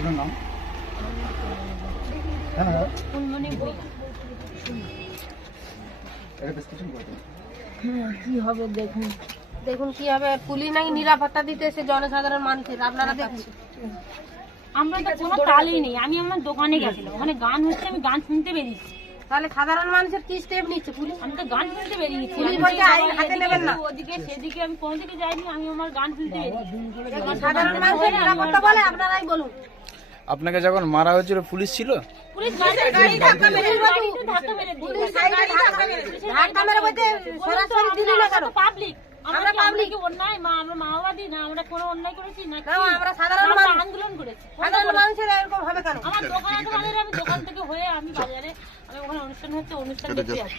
আপনার নাম? হ্যাঁ, কি হবে দেখুন, দেখুন কি হবে। পুলিশ নাকি নিরাপত্তা দিতেছে জনসাধারণ মানুষের, আপনারা দেখছেন। আমরা তো কোনো তালই নেই। আমি আমার দোকানে গেছিলাম, ওখানে গান হচ্ছে, আমি গান শুনতে বেরিয়েছি। তাহলে সাধারণ মানুষের কি স্টেপ নিচ্ছে পুলিশ? আমি তো গান শুনতে বেরিয়েছি, পুলিশ বলছে আইন হাতে নেবেন না। ওদিকে সেদিকে আমি কোনো দিকে যাইনি, আমি আমার গান শুনতে বেরিয়েছি। সাধারণ মানুষের নিরাপত্তা বলে আপনারাই বলুন। আপনাকে যখন মারা হয়েছিল পুলিশ ছিল? পুলিশ গাড়ি ধাক্কা মেরে ধাক্কা মেরে পুলিশ ধাক্কা মেরে বলতে সরাসরি দিল না কেন? পাবলিক আমরা পাবলিক অন্যায় আমরা মাওবাদী না, আমরা কোনো অন্যায় করেছি না, আমরা সাধারণ মানুষ আন্দোলন করেছি। সাধারণ মানুষের এরকম হবে কেন? আমার দোকান আছে বাজারে, আমি দোকান থেকে হয়ে আমি বাজারে, আমি ওখানে অনুষ্ঠান হচ্ছে, অনুষ্ঠান দেখতে যাচ্ছি।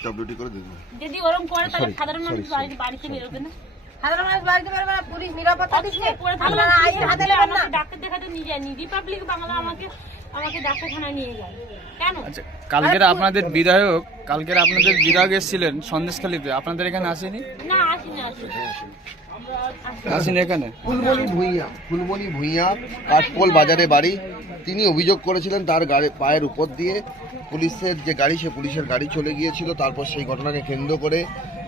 যদি ওরকম করে তাহলে সাধারণ মানুষ বাড়িতে বেরোবে না। সাধারণ মানুষ বাড়িতে বেরোবে না, পুলিশ নিরাপত্তা দিচ্ছে, আপনারা আইন হাতে নেবেন না। ডাক্তার দেখাতে নিয়ে যায়নি, রিপাবলিক বাংলা আমাকে ডাক্তারখানায় নিয়ে যায় কেন? আচ্ছা, কালকের আপনাদের বিধায়ক এসেছিলেন সন্দেশখালীতে, আপনাদের এখানে আসেনি? না আসেনি আসেনি এখানে? ফুলমণি ভূঁইয়া কাঠপোল বাজারে বাড়ি। তিনি অভিযোগ করেছিলেন তার পায়ের উপর দিয়ে পুলিশের যে গাড়ি, সে পুলিশের গাড়ি চলে গিয়েছিল। তারপর সেই ঘটনাকে কেন্দ্র করে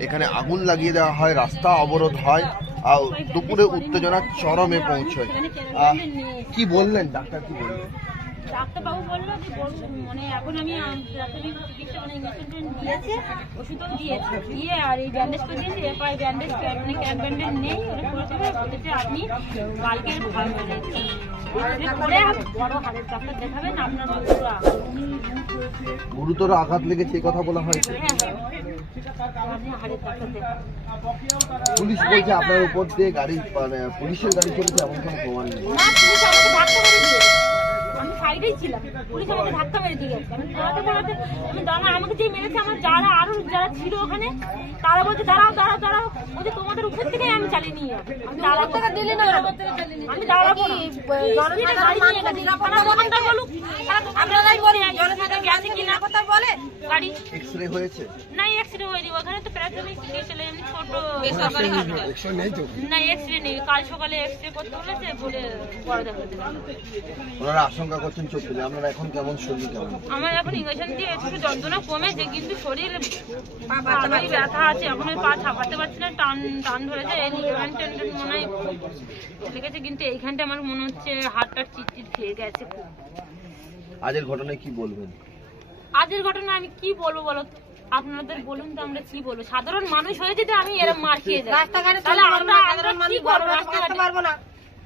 এখানে আগুন লাগিয়ে দেওয়া হয়, রাস্তা অবরোধ হয়, আর দুপুরে উত্তেজনা চরমে পৌঁছয়। কি বললেন ডাক্তার, কি বললেন? ডাক্তারবাবু বললো যে মানে এখন আমি প্রাথমিক চিকিৎসা মানে ইঞ্জেকশন দিয়েছে, ওষুধও দিয়েছে, দিয়ে আর এই ব্যান্ডেজ করে দিয়েছে। এরপর ব্যান্ডেজ মানে ক্যাপ ব্যান্ডেজ নেই, ওরা করেছে বলেছে আপনি কালকের করে বড় হাড়ের ডাক্তার দেখাবেন, আপনার গুরুতর আঘাত লেগেছে এই কথা বলা হয়েছে। আপনি হাড়ের ডাক্তার দেখাবেন। পুলিশ বলছে আপনার উপর দিয়ে গাড়ি, মানে পুলিশের গাড়ি চলেছে, এমন কোনো প্রমাণ নেই। না, পুলিশ আমাকে ধাক্কা মেরে দিয়েছে, আমি সাইডেই ছিলাম, পুলিশ আমাকে ধাক্কা মেরে দিয়ে গেছে। আমি দাঁড়াতে আমাকে যে মেরেছে, আমার যারা ছিল ওখানে তারা বলছে দাঁড়াও দাঁড়াও দাঁড়াও, বলছে তোমাদের উপর থেকে আমি চালিয়ে নিয়ে যাবো। আমি দাঁড়াবো না, আমি দাঁড়াবো না। আপনারাই বলেন জনসাধারণ গেছে কিনা বলে গাড়ি এক্সরে হয়েছে না, এক্সরে হয়নি। ওখানে তো প্রাথমিক চিকিৎসা এমনি ছোট বেসরকারি না, এক্সরে নেই। কাল সকালে এক্সরে করতে বলেছে, বলে বড় দেখাতে। ওনারা আশঙ্কা করছেন চোখ পেলে। আপনারা এখন কেমন, শরীর কেমন? আমার এখন ইঞ্জেকশন দিয়ে একটু যন্ত্রণা কমেছে, কিন্তু শরীর পায়ে ব্যথা আছে, এখন পা ছাপাতে পারছি না, টান ধরেছে। এই লিগামেন্ট টেন্ডন মনে হয় লেগেছে, কিন্তু এইখানটা আমার মনে হচ্ছে হাতটা চিটচিট খেয়ে গেছে খুব। আজের ঘটনায় কি বলবেন? আজের ঘটনা আমি কি বলবো বলো তো, আপনাদের বলুন তো আমরা কি বলবো? সাধারণ মানুষ হয়ে যদি আমি এরকম মার খেয়ে যাই, রাস্তাঘাটে তাহলে আমরা সাধারণ মানুষ কি করবো? রাস্তাঘাটে পারবো না।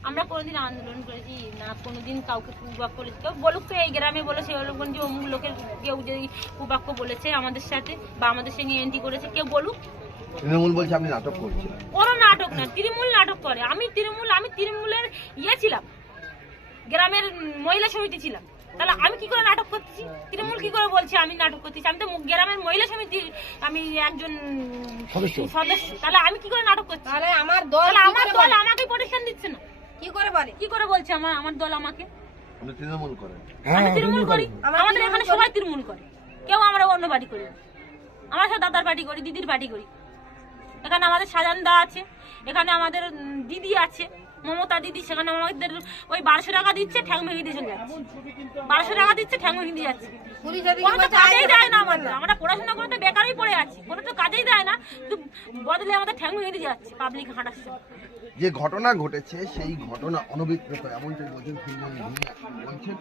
আমরা কোনোদিন আন্দোলন করেছি না, কোনোদিন কাউকে কুবাক করেছি। কেউ বলুক তো, এই গ্রামে বলেছে যে অমুক লোকের কেউ যদি কুবাক্য বলেছে আমাদের সাথে বা আমাদের সঙ্গে এন্ট্রি করেছে, কেউ বলুক। তৃণমূল বলছে আপনি নাটক করছেন। কোনো নাটক না, তৃণমূল নাটক করে। আমি তৃণমূলের ছিলাম, গ্রামের মহিলা সমিতি ছিলাম। তাহলে আমি কি করে নাটক করছি? তৃণমূল কি করে বলছে আমি নাটক করতেছি? আমি তো গ্রামের মহিলা সমিতির আমি একজন সদস্য। তাহলে আমি কি করে নাটক করছি? তাহলে আমার দল আমাকে প্রোটেকশন দিচ্ছে না। কি করে বলে? কি করে বলছে আমার দল আমাকে? আপনি তৃণমূল করেন? আমি তৃণমূল করি, আমাদের এখানে সবাই তৃণমূল করে, কেউ আমরা অন্য পার্টি করি না। আমরা সব দাদার পার্টি করি, দিদির পার্টি করি। এখানে আমাদের সাজান দা আছে, এখানে আমাদের দিদি আছে, মমতা দিদি, সেখানে আমাদের ওই 1200 টাকা দিচ্ছে, ঠ্যাং ভেঙে দিয়ে চলে যাচ্ছে। 1200 টাকা দিচ্ছে, ঠ্যাং ভেঙে দিয়ে যাচ্ছে। কোনো তো কাজেই দেয় না আমাদের, আমরা পড়াশোনা করে তো বেকারই পড়ে আছি, কোনো তো কাজেই দেয় না, বদলে আমাদের ঠ্যাং ভেঙে দিয়ে যাচ্ছে পাবলিক হাঁটার সময়। যে ঘটনা ঘটেছে সেই ঘটনা অনভিপ্রেত, এমনটাই বলছেন ফুলমণি ভূঁইয়া। বলছেন